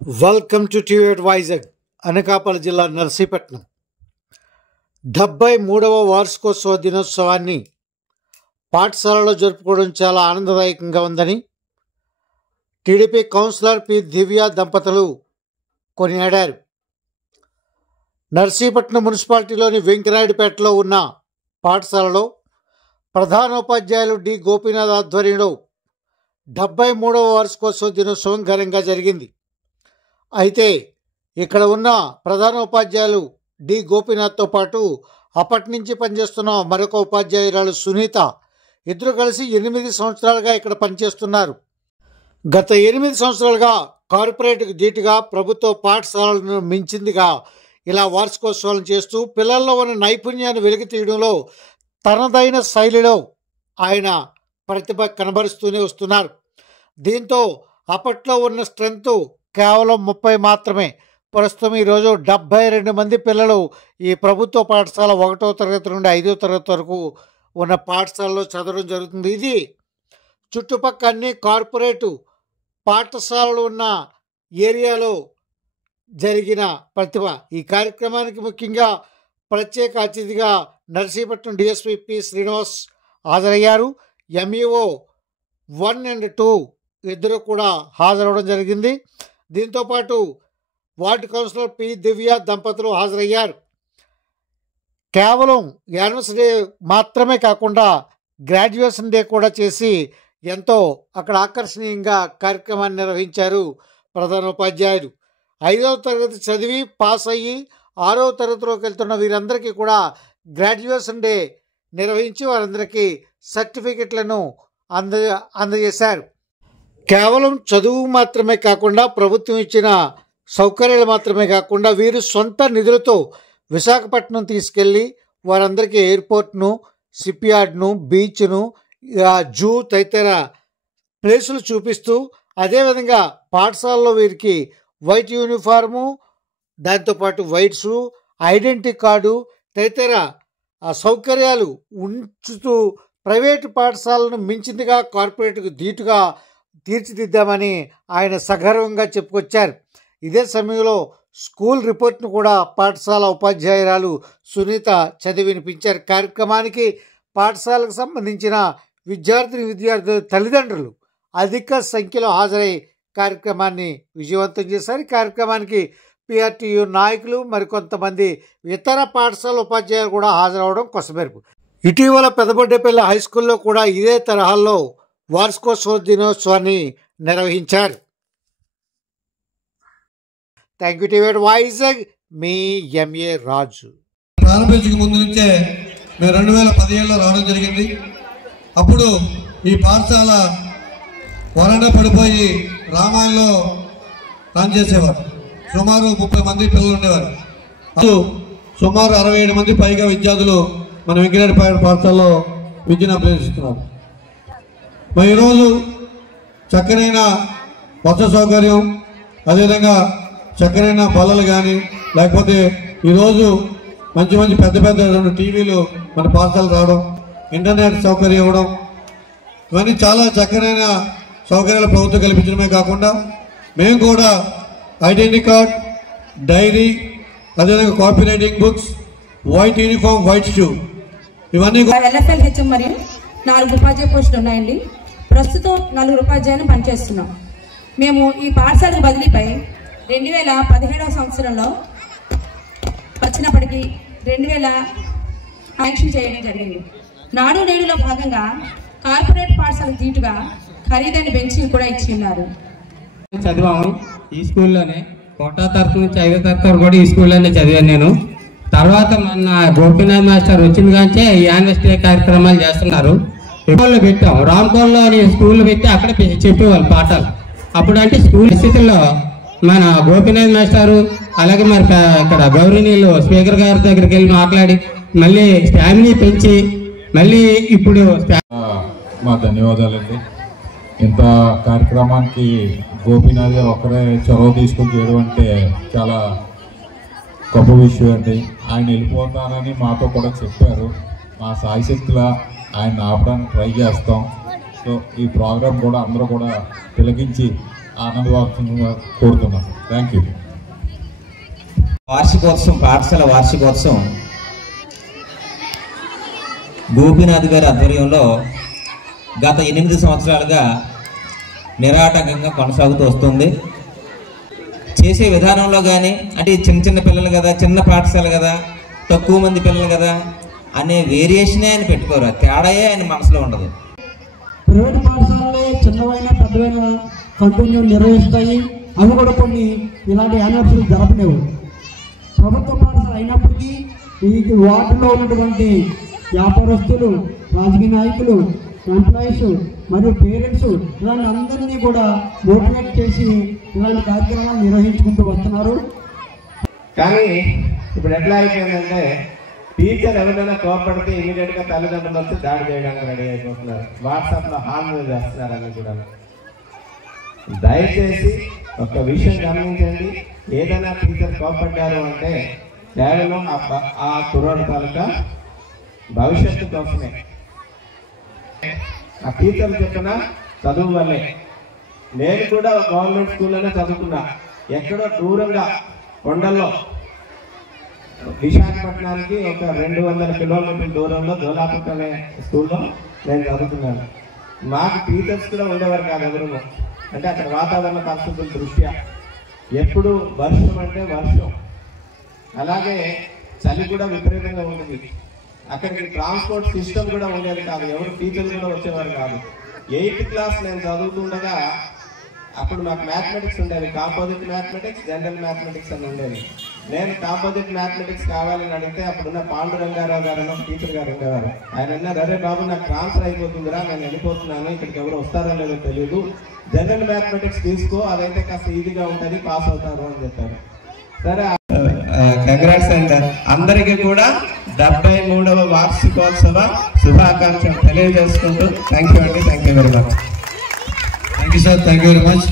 Welcome to TV Advisor, Anakapalli జిల్లా నర్సీపట్నం 73వ వార్షికోత్సవ దినోత్సవాన్ని పాఠశాలలో జరుపుకోవడం చాలా ఆనందదాయకంగా ఉందని టీడీపీ కౌన్సిలర్ పి దివ్య దంపతులు కొనియాడారు. నర్సీపట్నం మున్సిపాలిటీలోని వెంకనాయుడుపేటలో ఉన్న పాఠశాలలో ప్రధానోపాధ్యాయులు డి గోపీనాథ్ ఆధ్వర్యంలో 73వ వార్షికోత్సవ దినోత్సవం ఘనంగా జరిగింది. అయితే ఇక్కడ ఉన్న ప్రధానోపాధ్యాయులు డి గోపీనాథ్తో పాటు అప్పటి నుంచి పనిచేస్తున్న మరొక ఉపాధ్యాయురాలు సునీత ఇద్దరు కలిసి 8 సంవత్సరాలుగా ఇక్కడ పనిచేస్తున్నారు. గత 8 సంవత్సరాలుగా కార్పొరేట్కు ధీటుగా ప్రభుత్వ పాఠశాలను మించిందిగా ఇలా వార్షికోత్సవాలను చేస్తూ పిల్లల్లో ఉన్న నైపుణ్యాన్ని వెలికి తీయడంలో తనదైన శైలిలో ఆయన ప్రతిభ కనబరుస్తూనే వస్తున్నారు. దీంతో అప్పట్లో ఉన్న స్ట్రెంత్ కేవలం 30 మాత్రమే. ప్రస్తుతం ఈరోజు 72 మంది పిల్లలు ఈ ప్రభుత్వ పాఠశాల 1వ తరగతి నుండి 5వ తరగతి వరకు ఉన్న పాఠశాలలో చదవడం జరుగుతుంది. ఇది చుట్టుపక్కల అన్ని కార్పొరేటు పాఠశాలలు ఉన్న ఏరియాలో జరిగిన ప్రతిభ. ఈ కార్యక్రమానికి ముఖ్యంగా ప్రత్యేక అతిథిగా నర్సీపట్నం డిఎస్పీ పి శ్రీనివాస్ హాజరయ్యారు. ఎంఈఓ 1 and 2 ఇద్దరు కూడా హాజరవడం జరిగింది. దీంతోపాటు వార్డు కౌన్సిలర్ పి దివ్య దంపతులు హాజరయ్యారు. కేవలం యానివర్సరీ డే మాత్రమే కాకుండా గ్రాడ్యుయేషన్ డే కూడా చేసి ఎంతో అక్కడ ఆకర్షణీయంగా కార్యక్రమాన్ని నిర్వహించారు ప్రధానోపాధ్యాయులు. 5వ తరగతి చదివి పాస్ అయ్యి 6వ తరగతిలోకి వెళ్తున్న వీరందరికీ కూడా గ్రాడ్యుయేషన్ డే నిర్వహించి వారందరికీ సర్టిఫికెట్లను అందజేశారు. కేవలం చదువు మాత్రమే కాకుండా ప్రభుత్వం ఇచ్చిన సౌకర్యాలు మాత్రమే కాకుండా వీరు సొంత నిధులతో విశాఖపట్నం తీసుకెళ్ళి వారందరికీ ఎయిర్పోర్ట్ను, షిప్ యార్డ్ను, బీచ్ను, జూ తదితర ప్లేసులు చూపిస్తూ అదేవిధంగా పాఠశాలలో వీరికి వైట్ యూనిఫార్ము, దాంతోపాటు వైట్ షూ, ఐడెంటిటీ కార్డు తదితర సౌకర్యాలు ఉంచుతూ ప్రైవేటు పాఠశాలను మించిందిగా కార్పొరేట్కు ధీటుగా తీర్చిదిద్దామని ఆయన సగర్వంగా చెప్పుకొచ్చారు. ఇదే సమయంలో స్కూల్ రిపోర్ట్ను కూడా పాఠశాల ఉపాధ్యాయురాలు సునీత చదివి వినిపించారు. కార్యక్రమానికి పాఠశాలకు సంబంధించిన విద్యార్థుల తల్లిదండ్రులు అధిక సంఖ్యలో హాజరై కార్యక్రమాన్ని విజయవంతం చేశారు. ఈ కార్యక్రమానికి పిఆర్టీయు నాయకులు మరికొంతమంది ఇతర పాఠశాల ఉపాధ్యాయులు కూడా హాజరవడం కొసమెరుపు. ఇటీవల పెదబొడ్డేపల్లి హై స్కూల్లో కూడా ఇదే తరహాలో వార్షికోత్సవ దినోత్సవాన్ని నిర్వహించారు. థ్యాంక్ యూ టీవీ వైజాగ్, మీ ఎంఏ రాజు. ప్రారంభించక ముందు నుంచే మేము 2017లో రావడం జరిగింది. అప్పుడు ఈ పాఠశాల వరండా పడిపోయి రామాయణంలో రన్ చేసేవారు. సుమారు 30 మంది పిల్లలు ఉండేవారు. సుమారు 67 మంది పైగా విద్యార్థులు మన వెంకటేశ్వర పాఠశాలలో విద్యను అభ్యసిస్తున్నారు. మరి ఈరోజు చక్కనైన వసతి సౌకర్యం, అదేవిధంగా చక్కనైన బల్లలు కానీ లేకపోతే ఈరోజు మంచి మంచి పెద్ద పెద్ద టీవీలు మన పాఠశాలకు రావడం, ఇంటర్నెట్ సౌకర్యం ఇవ్వడం, ఇవన్నీ చాలా చక్కనైన సౌకర్యాలు ప్రభుత్వం కల్పించడమే కాకుండా మేము కూడా ఐడెంటిటీ కార్డ్, డైరీ, అదేవిధంగా copy writing books, white uniform, white shoe ఇవన్నీ LFLHM మరియు 4 ఉపాధ్యాయ పోస్టులు ఉన్నాయండి. ప్రస్తుతం 4 ఉపాధ్యాయులు పనిచేస్తున్నాం. మేము ఈ పాఠశాలకు బదిలీపై 2017వ సంవత్సరంలో వచ్చినప్పటికీ 2000 యాక్షన్ చేయడం జరిగింది. నాడు నేడులో భాగంగా కార్పొరేట్ పాఠశాలకు ధీటుగా ఖరీదైన బెంచీలు కూడా ఇచ్చి ఉన్నారు. చదివాము ఈ స్కూల్లోనే. 1వ తరగతి నుంచి 5వ తరగతి వరకు కూడా ఈ స్కూల్లోనే చదివాను నేను. తర్వాత మన గోపీనాథ్ మాస్టర్ వచ్చిన కాంచే ఈ యానివర్సరీ డే కార్యక్రమాలు చేస్తున్నారు. స్కూల్లో పెట్టాం, రామ్కోల్లో అని స్కూల్లో పెట్టి అక్కడ చెప్పేవాళ్ళు పాఠాలు. అప్పుడు అంటే స్కూల్ స్థితిలో మన గోపీనాథ్ మాస్టారు అలాగే మరి ఇక్కడ గౌరవనీయులు స్పీకర్ గారి దగ్గరికి వెళ్ళి మాట్లాడి మళ్ళీ ఫ్యామిలీ పెంచి మళ్ళీ ఇప్పుడు మా ధన్యవాదాలండి. ఇంత కార్యక్రమానికి గోపీనాథ్ గారు ఒకరే చొరవ తీసుకొని చేయడం అంటే చాలా గొప్ప విషయం అండి. ఆయన వెళ్ళిపోతానని మాతో కూడా చెప్పారు. మా సాయశక్తిలా ఆయన ఆపడానికి ట్రై చేస్తాం. సో ఈ ప్రోగ్రాం కూడా అందరూ కూడా తిలకించి ఆనందవార్తంగా కోరుతున్నాం. Thank you. వార్షికోత్సవం, పాఠశాల వార్షికోత్సవం గోపీనాథ్ గారి ఆధ్వర్యంలో గత 8 సంవత్సరాలుగా నిరాటంకంగా కొనసాగుతూ వస్తుంది. చేసే విధానంలో కానీ అంటే చిన్న చిన్న పిల్లలు కదా, చిన్న పాఠశాల కదా, తక్కువ మంది పిల్లలు కదా అనే వేరియేషనే ఆయన పెట్టుకోరు, తేడాయే ఆయన మనసులో ఉండదు. ప్రైవేట్ పాఠశాలలో చిన్నవైనా పెద్దవైనా కంటిన్యూ నిర్వహిస్తాయి. అవి కూడా కొన్ని ఇలాంటి యానివర్సరీ జరపలేవు. ప్రభుత్వ పాఠశాల అయినప్పటికీ ఈ వార్డులో ఉన్నటువంటి వ్యాపారస్తులు, రాజకీయ నాయకులు, ఎంప్లాయీస్ మరియు పేరెంట్స్ ఇలాంటి అందరినీ కూడా మోటివేట్ చేసి ఇలాంటి కార్యక్రమాలు నిర్వహించుకుంటూ వస్తున్నారు. కానీ ఇప్పుడు ఎట్లా అయిపోయిందంటే టీచర్ ఎవరైనా కోపడితే ఇమీడియట్గా తల్లిదండ్రులు వచ్చి దాడి చేయడానికి రెడీ అయిపోతున్నారు. వాట్సాప్లో హామీలు చేస్తున్నారు అన్నీ కూడా. దయచేసి ఒక విషయం గమనించండి, ఏదైనా టీచర్ కోపడ్డారు అంటే కేవలం ఆ కుర్రోడు తాలూకా భవిష్యత్తు కోసమే. ఆ టీచర్లు చెప్పిన చదువు వల్లే. నేను కూడా గవర్నమెంట్ స్కూల్లోనే చదువుకున్నా. ఎక్కడో దూరంగా కొండల్లో విశాఖపట్నానికి ఒక 200 కిలోమీటర్ల దూరంలో దోలాపుట్ అనే స్కూల్లో నేను చదువుకున్నాను. మాకు టీచర్స్ కూడా ఉండేవారు కాదు ఎవరు. అంటే అక్కడ వాతావరణ పరిస్థితుల దృష్ట్యా ఎప్పుడు వర్షం అంటే వర్షం, అలాగే చలి కూడా విపరీతంగా ఉండేది. అక్కడికి ట్రాన్స్పోర్ట్ సిస్టమ్ కూడా ఉండేది కాదు, ఎవరు టీచర్లు కూడా వచ్చేవారు కాదు. 8th క్లాస్ నేను చదువుతుండగా అప్పుడు మాకు మ్యాథమెటిక్స్ ఉండేది, కాంపోజిట్ మ్యాథమెటిక్స్, జనరల్ మ్యాథమెటిక్స్ అని ఉండేది. నేను కాంపోజిట్ మ్యాథమెటిక్స్ కావాలని అడిగితే అప్పుడున్న పాండురంగారావు గారు అని టీచర్ గారు ఉండేవారు. ఆయన అన్నారు, అరే బాబు నాకు ట్రాన్స్ఫర్ అయిపోతుందిరా, నేను వెళ్ళిపోతున్నాను, ఇక్కడికి ఎవరు వస్తారో లేదో తెలియదు, జనరల్ మ్యాథమెటిక్స్ తీసుకో, అదైతే కాస్త ఈజీగా ఉంటుంది, పాస్ అవుతారు అని చెప్పారు. సరే, కంగ్రాట్స్ అండి అందరికీ కూడా 73వ వార్షికోత్సవ శుభాకాంక్షలు తెలియజేసుకుంటూ థ్యాంక్ యూ అండి. Thank you very much. Thank you sir. Thank you very much.